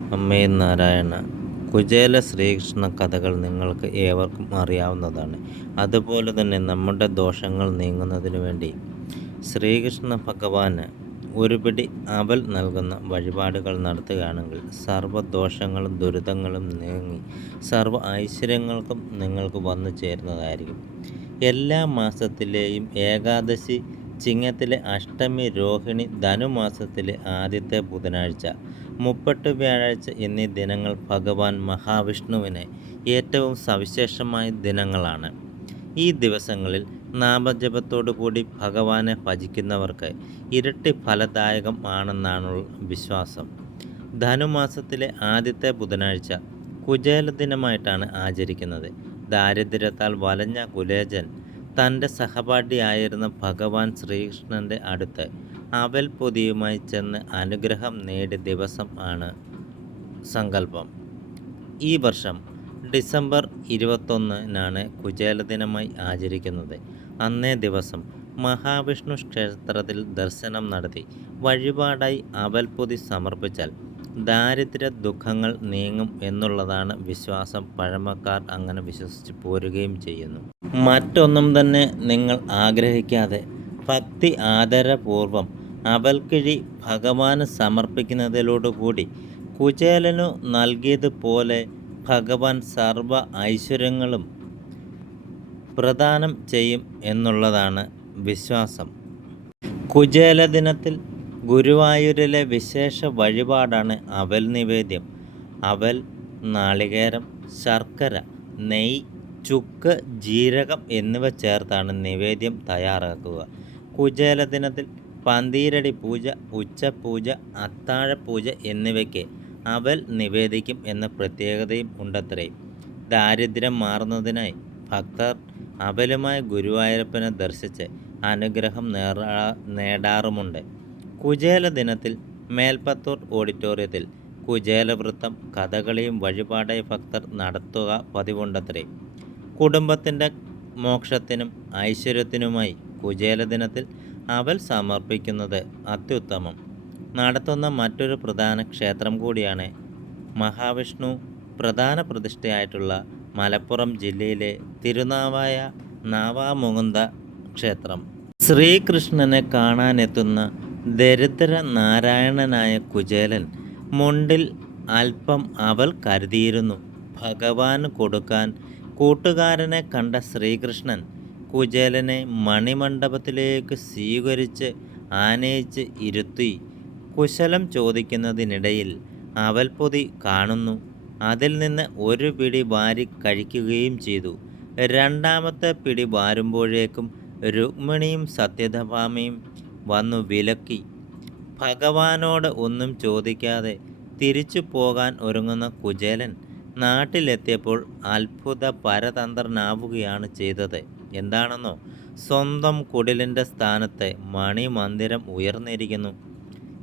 അമ്മേ നാരായണ കുചേല ശ്രീകൃഷ്ണ കഥകൾ നിങ്ങൾക്ക് ഏവർക്കും അറിയാവുന്നതാണ്. അതുപോലെ തന്നെ നമ്മുടെ ദോഷങ്ങൾ നീങ്ങുന്നതിന് വേണ്ടി ശ്രീകൃഷ്ണ ഭഗവാന് ഒരു പിടി അവൽ നൽകുന്ന വഴിപാടുകൾ നടത്തുകയാണെങ്കിൽ സർവ ദോഷങ്ങളും ദുരിതങ്ങളും നീങ്ങി സർവ ഐശ്വര്യങ്ങൾക്കും നിങ്ങൾക്ക് വന്നു ചേരുന്നതായിരിക്കും. എല്ലാ മാസത്തിലെയും ഏകാദശി ചിങ്ങത്തിലെ അഷ്ടമി രോഹിണി ധനുമാസത്തിലെ ആദ്യത്തെ ബുധനാഴ്ച മുപ്പട്ട് വ്യാഴാഴ്ച എന്നീ ദിനങ്ങൾ ഭഗവാൻ മഹാവിഷ്ണുവിന് ഏറ്റവും സവിശേഷമായ ദിനങ്ങളാണ്. ഈ ദിവസങ്ങളിൽ നാമജപത്തോടുകൂടി ഭഗവാനെ ഭജിക്കുന്നവർക്ക് ഇരട്ടി ഫലദായകം ആണെന്നാണുള്ള വിശ്വാസം. ധനുമാസത്തിലെ ആദ്യത്തെ ബുധനാഴ്ച കുചേല ദിനമായിട്ടാണ് ആചരിക്കുന്നത്. ദാരിദ്ര്യത്താൽ വലഞ്ഞ കുലേജൻ തന്റെ സഹപാഠിയായിരുന്ന ഭഗവാൻ ശ്രീകൃഷ്ണന്റെ അടുത്ത് അവൽ പൊതിയുമായി ചെന്ന് അനുഗ്രഹം നേടിയ ദിവസം ആണ് സങ്കല്പം. ഈ വർഷം ഡിസംബർ ഇരുപത്തൊന്നിനാണ് കുചേല ദിനമായി ആചരിക്കുന്നത്. അന്നേ ദിവസം മഹാവിഷ്ണു ക്ഷേത്രത്തിൽ ദർശനം നടത്തി വഴിപാടായി അവൽപ്പൊതി സമർപ്പിച്ചാൽ ദാരിദ്ര്യ ദുഃഖങ്ങൾ നീങ്ങും എന്നുള്ളതാണ് വിശ്വാസം. പഴമക്കാർ അങ്ങനെ വിശ്വസിച്ച് പോരുകയും ചെയ്യുന്നു. മറ്റൊന്നും തന്നെ നിങ്ങൾ ആഗ്രഹിക്കാതെ ഭക്തി ആദരപൂർവം അവൽക്കിഴി ഭഗവാന് സമർപ്പിക്കുന്നതിലോടുകൂടി കുചേലനു നൽകിയതുപോലെ ഭഗവാൻ സർവ ഐശ്വര്യങ്ങളും പ്രദാനം ചെയ്യും എന്നുള്ളതാണ് വിശ്വാസം. കുചേല ദിനത്തിൽ ഗുരുവായൂരിലെ വിശേഷ വഴിപാടാണ് അവൽ നിവേദ്യം. അവൽ നാളികേരം ശർക്കര നെയ് ചുക്ക് ജീരകം എന്നിവ ചേർത്താണ് നിവേദ്യം തയ്യാറാക്കുക. കുചേല ദിനത്തിൽ പന്തീരടി പൂജ ഉച്ചപൂജ അത്താഴപൂജ എന്നിവയ്ക്ക് അവൽ നിവേദിക്കും എന്ന പ്രത്യേകതയും ഉണ്ടത്രേ. ദാരിദ്ര്യം മാറുന്നതിനായി ഭക്തർ അവലുമായി ഗുരുവായൂരപ്പനെ ദർശിച്ച് അനുഗ്രഹം നേടാ നേടാറുമുണ്ട്. കുചേല ദിനത്തിൽ മേൽപ്പത്തൂർ ഓഡിറ്റോറിയത്തിൽ കുചേലവൃത്തം കഥകളിയും വഴിപാടായി ഭക്തർ നടത്തുക പതിവുണ്ടത്രേ. കുടുംബത്തിന്റെ മോക്ഷത്തിനും ഐശ്വര്യത്തിനുമായി കുചേല ദിനത്തിൽ അവൽ സമർപ്പിക്കുന്നത് അത്യുത്തമം. നടത്തുന്ന മറ്റൊരു പ്രധാന ക്ഷേത്രം കൂടിയാണ് മഹാവിഷ്ണു പ്രധാന പ്രതിഷ്ഠയായിട്ടുള്ള മലപ്പുറം ജില്ലയിലെ തിരുനാവായ നാവാമുകുന്ദ ക്ഷേത്രം. ശ്രീകൃഷ്ണനെ കാണാനെത്തുന്ന ദരിദ്ര നാരായണനായ കുചേലൻ മുണ്ടിൽ അല്പം അവൾ കരുതിയിരുന്നു. ഭഗവാന് കൊടുക്കാൻ കൂട്ടുകാരനെ കണ്ട ശ്രീകൃഷ്ണൻ കുചേലനെ മണിമണ്ഡപത്തിലേക്ക് സ്വീകരിച്ച് ആനയിച്ച് ഇരുത്തി കുശലം ചോദിക്കുന്നതിനിടയിൽ അവൽപ്പൊതി കാണുന്നു. അതിൽ നിന്ന് ഒരു പിടി വാരി കഴിക്കുകയും ചെയ്തു. രണ്ടാമത്തെ പിടി വാരുമ്പോഴേക്കും രുക്മിണിയും സത്യധഭാമയും വന്നു വിലക്കി. ഭഗവാനോട് ഒന്നും ചോദിക്കാതെ തിരിച്ചു പോകാൻ ഒരുങ്ങുന്ന കുചേലൻ നാട്ടിലെത്തിയപ്പോൾ അത്ഭുത പരതന്ത്രനാവുകയാണ് ചെയ്തത്. എന്താണെന്നോ? സ്വന്തം കുടിലിന്റെ സ്ഥാനത്ത് മണിമന്ദിരം ഉയർന്നിരിക്കുന്നു.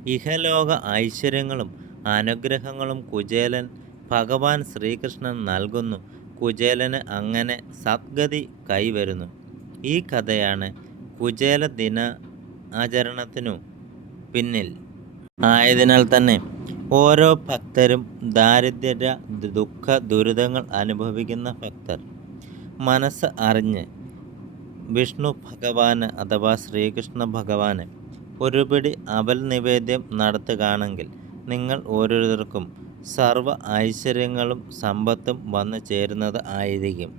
ഇഹലോക ഐശ്വര്യങ്ങളും അനുഗ്രഹങ്ങളും കുചേലൻ ഭഗവാൻ ശ്രീകൃഷ്ണൻ നൽകുന്നു. കുചേലന് അങ്ങനെ സദ്ഗതി കൈവരുന്നു. ഈ കഥയാണ് കുചേല ദിന ആചരണത്തിനു പിന്നിൽ. ആയതിനാൽ തന്നെ ഓരോ ഭക്തരും ദാരിദ്ര്യ ദുഃഖ ദുരിതങ്ങൾ അനുഭവിക്കുന്ന ഭക്തർ. മനസ്സ് അറിഞ്ഞ് വിഷ്ണു ഭഗവാന് അഥവാ ശ്രീകൃഷ്ണ ഭഗവാന് ഒരുപിടി അവൽ നിവേദ്യം നടത്തുകയാണെങ്കിൽ നിങ്ങൾ ഓരോരുത്തർക്കും സർവ ഐശ്വര്യങ്ങളും സമ്പത്തും വന്നു ചേരുന്നത് ആയിരിക്കും.